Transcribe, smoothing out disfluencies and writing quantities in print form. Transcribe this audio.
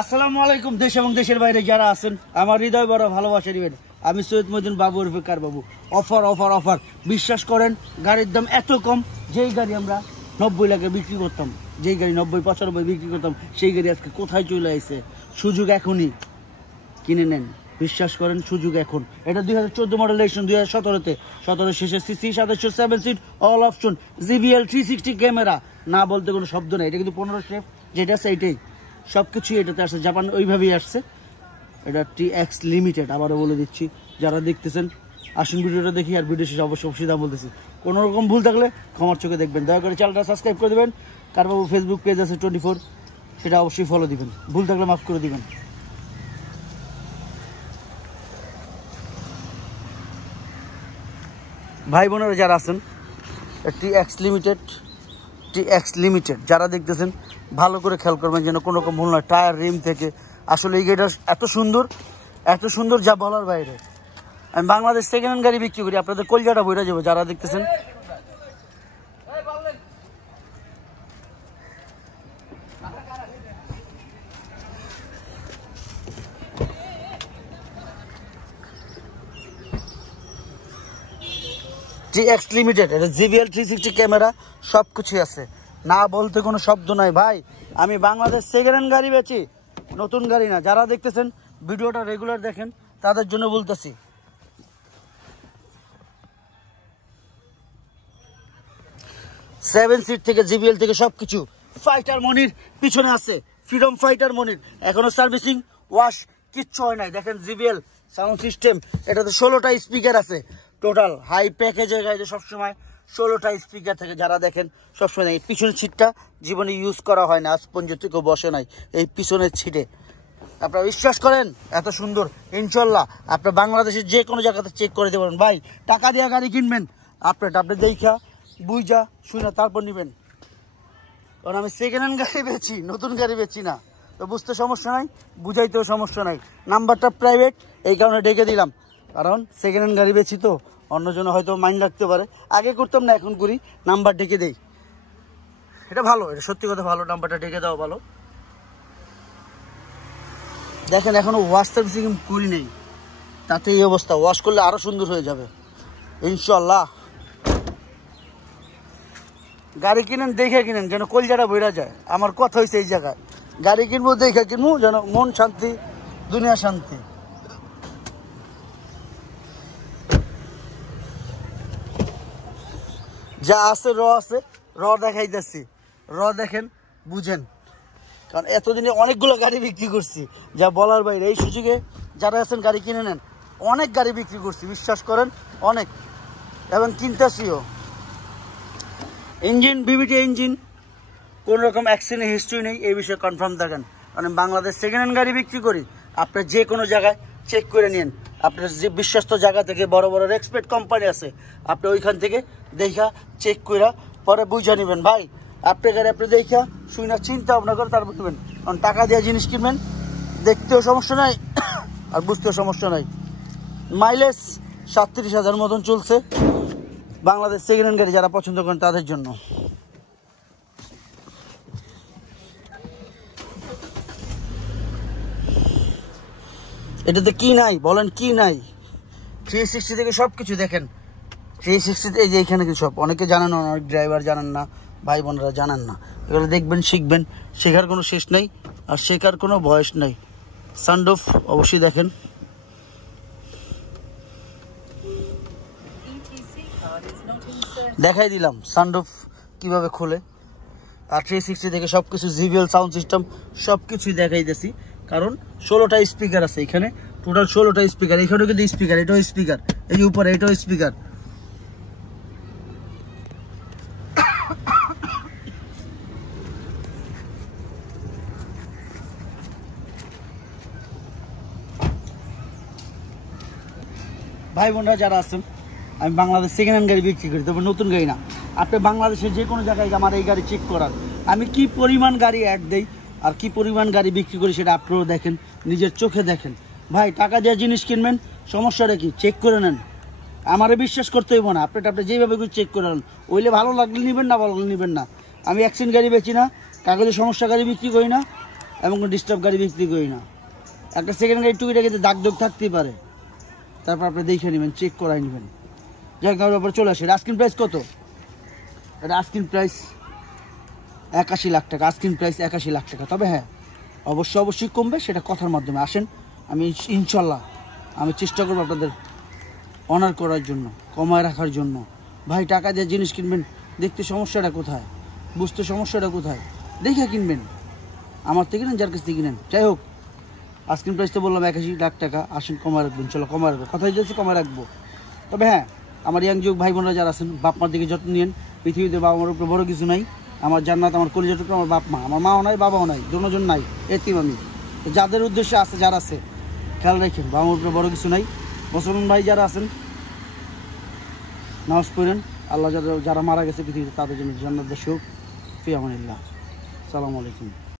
আসসালামু আলাইকুম। দেশ এবং দেশের বাইরে যারা আছেন আমার হৃদয় বড় ভালোবাসা দিবেন। আমি সৈয়দ মহিউদ্দিন বাবু রফিকার বাবু। অফার অফার অফার, বিশ্বাস করেন গাড়ির দাম এত কম। যেই গাড়ি আমরা 90 লাখে বিক্রি করতাম, যেই গাড়ি 90-95 বিক্রি করতাম, সেই গাড়ি আজকে কোথায় চলে আসছে। সুযোগ এখনই, কিনে নেন। বিশ্বাস করেন সুযোগ এখন। এটা 2014 মডেল রেজিস্ট্রেশন, 2017-তে, 17 শেষে CC 2707 seat all option JBL 360 camera. না বলতে কোনো শব্দ নেই। এটা কিন্তু 15 শেফ যেটা আছে এইটাই, সব কিছুই এটাতে আসছে। জাপান ওইভাবেই আসছে। এটা TX লিমিটেড, আবারও বলে দিচ্ছি। যারা দেখতেছেন আসুন ভিডিওটা দেখি, আর ভিডিও শেষে অবশ্যই দাম বলতেছি। কোনো রকম ভুল থাকলে ক্ষমার চোখে দেখবেন। দয়া করে চ্যানেলটা সাবস্ক্রাইব করে দেবেন। কারবাবু ফেসবুক পেজ আছে 24, সেটা অবশ্যই ফলো দিবেন। ভুল থাকলে মাফ করে দিবেন। ভাই বোনেরা যারা আছেন, TX লিমিটেড যারা দেখতেছেন ভালো করে খেয়াল করবেন যেন কোনো রকম ভুল নয়। টায়ার, রিম থেকে আসলে এই গাড়িটা এত সুন্দর যা বলার বাইরে। আমি বাংলাদেশ সেকেন্ড হ্যান্ড গাড়ি বিক্রি করি, আপনাদের কলজাটা বইরা যাবে যারা দেখতেছেন। TX লিমিটেড, এটা JBL 360 ক্যামেরা, সব কিছুই আছে। না বলতে কোনো শব্দ নাই ভাই। আমি বাংলাদেশ সেকেন্ড হ্যান্ড গাড়ি বেচি, নতুন গাড়ি না। যারা দেখতেছেন ভিডিওটা রেগুলার দেখেন তাদের জন্য বলতেছি। 7 সিট থেকে JBL থেকে সব কিছু। ফাইটার মনির পিছনে আছে, ফ্রিডম ফাইটার মনির, এখনো সার্ভিসিং ওয়াশ কিচ্ছু হয় নাই। দেখেন JBL সাউন্ড সিস্টেম, এটাতে 16টা স্পিকার আছে টোটাল। হাই প্যাকেজের গাড়িতে সবসময় 16টা স্পিকার থাকে। যারা দেখেন সবসময় এই পিছনের সিটটা জীবনে ইউজ করা হয় না, আজ পর্যন্ত কেউ বসে নাই এই পিছনের সিটে। আপনারা বিশ্বাস করেন এত সুন্দর, ইনশাল্লাহ আপনার বাংলাদেশের যে কোনো জায়গাতে চেক করে দেবেন। ভাই টাকা দিয়ে গাড়ি কিনবেন, আপনি দেখা বুঝা শুনে তারপর নেবেন। কারণ আমি সেকেন্ড হ্যান্ড গাড়ি বেচি, নতুন গাড়ি বেচি না। তো বুঝতে সমস্যা নাই, বুঝাইতেও সমস্যা নাই। নাম্বারটা প্রাইভেট এই কারণে ডেকে দিলাম, কারণ সেকেন্ড হ্যান্ড গাড়ি বেচি তো অন্যজন হয়তো মাইন্ড রাখতে পারে। আগে করতাম না, এখন করি। নাম্বার ডেকে দেই, এটা ভালো, এটা সত্যি কথা ভালো। নাম্বারটা ডেকে দেওয়া ভালো। দেখেন এখনো ওয়াশ সার্ভিসিং করি নেই, তাতে এই অবস্থা। ওয়াশ করলে আরো সুন্দর হয়ে যাবে ইনশাল্লাহ। গাড়ি কিনেন দেখে কিনেন, যেন কলজাটা বইরা যায়। আমার কথা হয়েছে এই জায়গায়, গাড়ি কিনবো দেখে কিনবো, যেন মন শান্তি, দুনিয়া শান্তি। যা আছে র দেখাইতেছি, দেখেন বুঝেন। কারণ এতদিনে অনেকগুলো গাড়ি বিক্রি করছি, যা বলার বাইরে। এই সুযোগে যারা আছেন গাড়ি কিনে নেন। অনেক গাড়ি বিক্রি করছি, বিশ্বাস করেন অনেক, এবং কিনতেছিও। ইঞ্জিন BBT ইঞ্জিন, কোন রকম অ্যাক্সিডেন্ট হিস্ট্রি নেই, এই বিষয়ে কনফার্ম থাকেন। কারণ বাংলাদেশ সেকেন্ড হ্যান্ড গাড়ি বিক্রি করি। আপনার যে কোনো জায়গায় চেক করে নিন। আপনার যে বিশ্বস্ত জায়গা থেকে, বড় বড় রেসপেক্ট কোম্পানি আছে, আপনি ওইখান থেকে দেখা চেক করে পরে বুঝে নেবেন। ভাই আপনার গাড়ি আপনি দেখা শুনে চিন্তা ভাবনা করে তারপর নেবেন। কারণ টাকা দিয়ে জিনিস কিনবেন, দেখতেও সমস্যা নাই আর বুঝতেও সমস্যা নাই। মাইলেজ 37,000 মতন চলছে। বাংলাদেশ সেকেন্ড হ্যান্ড গাড়ি যারা পছন্দ করেন তাদের জন্য। এটাতে কি নাই বলেন, কি নাই? 360 থেকে সব কিছু দেখেন। 360 এই যে এইখানে কি সব, অনেকে জানেন না, অনেক ড্রাইভার জানেন না, ভাই বোনেরা জানেন না। এগুলো দেখবেন, শিখবেন। শেখার কোনো শেষ নেই আর শেখার কোনো বয়স নেই। সানরুফ অবশ্যই দেখেন। দেখাই দিলাম সানরুফ কিভাবে খোলে। আর 360 থেকে সব কিছু, JBL সাউন্ড সিস্টেম সব কিছুই দেখাইতেছি। কারণ 16টা স্পিকার আছে এখানে, টোটাল 16টা স্পিকার। এখানেও কিন্তু স্পিকার, এটাও স্পিকার, এই যে উপরে এটাও স্পিকার। ভাই বোনরা যারা আছেন, আমি বাংলাদেশ সেকেন্ড হ্যান্ড গাড়ি বিক্রি করি, তবে নতুন গাড়ি না। আপনি বাংলাদেশের যে কোনো জায়গায় আমার এই গাড়ি চেক করার, আমি কি পরিমাণ গাড়ি অ্যাড দেই আর কি পরিমাণ গাড়ি বিক্রি করি সেটা আপনারাও দেখেন, নিজের চোখে দেখেন। ভাই টাকা দিয়ে জিনিস কিনবেন, সমস্যাটা কি চেক করে নেন। আমারে বিশ্বাস করতে হইব না, আপনি যেভাবে চেক করে নেন। ওইলে ভালো লাগলে নেবেন, না ভালো লাগলে নেবেন না। আমি অ্যাক্সিডেন্ট গাড়ি বেচি না, কাগজের সমস্যা গাড়ি বিক্রি করি না। এমন কোনো ডিস্টার্ব গাড়ি বিক্রি করি না। একটা সেকেন্ড গাড়ি টুকিটাকে দাগ দাগ থাকতেই পারে, তারপর আপনি দেখে নেবেন, চেক করাই নেবেন। যার কারণে ব্যাপারে চলে আসে। আস্কিং প্রাইস কত? এটা আস্কিং প্রাইস 81 লাখ টাকা, আস্কিং প্রাইস 81 লাখ টাকা। তবে হ্যাঁ, অবশ্যই কমবে, সেটা কথার মাধ্যমে। আসেন, আমি ইনশাল্লাহ আমি চেষ্টা করবো আপনাদের অনার করার জন্য, কমায় রাখার জন্য। ভাই টাকা দিয়ে জিনিস কিনবেন, দেখতে সমস্যাটা কোথায়, বুঝতে সমস্যাটা কোথায়, দেখে কিনবেন। আমার থেকে নেন, যার কাছ থেকে কিনেন। যাই হোক, আস্কিং প্রাইস তো বললাম 81 লাখ টাকা। আসেন, কমায় রাখবেন, চলো কমায় রাখবো, কথা দিয়েছি কমায় রাখবো। তবে হ্যাঁ, আমার ইয়াং যুগ ভাই বোনরা যারা আছেন, বাপ মার দিকে যত্ন নিন। পৃথিবীতে বাবা মার উপরে বড় কিছু নাই। আমার জান্নাত, আমার কলিজাটুকু আমার বাপ মা। আমার মাও নাই, বাবাও নাই, দুজন নাই, এতিম আমি। তো যাদের উদ্দেশ্যে আছে, যারা আছে, খেয়াল রাখেন, বাবা মার উপরে বড় কিছু নাই। মুসলমান ভাই যারা আছেন, নামাজ পড়েন। আল্লাহ যারা মারা গেছে পৃথিবীতে, তাদের জন্য জান্নাত বাসী হোক। ফি আমানিল্লাহ। আসসালামু আলাইকুম।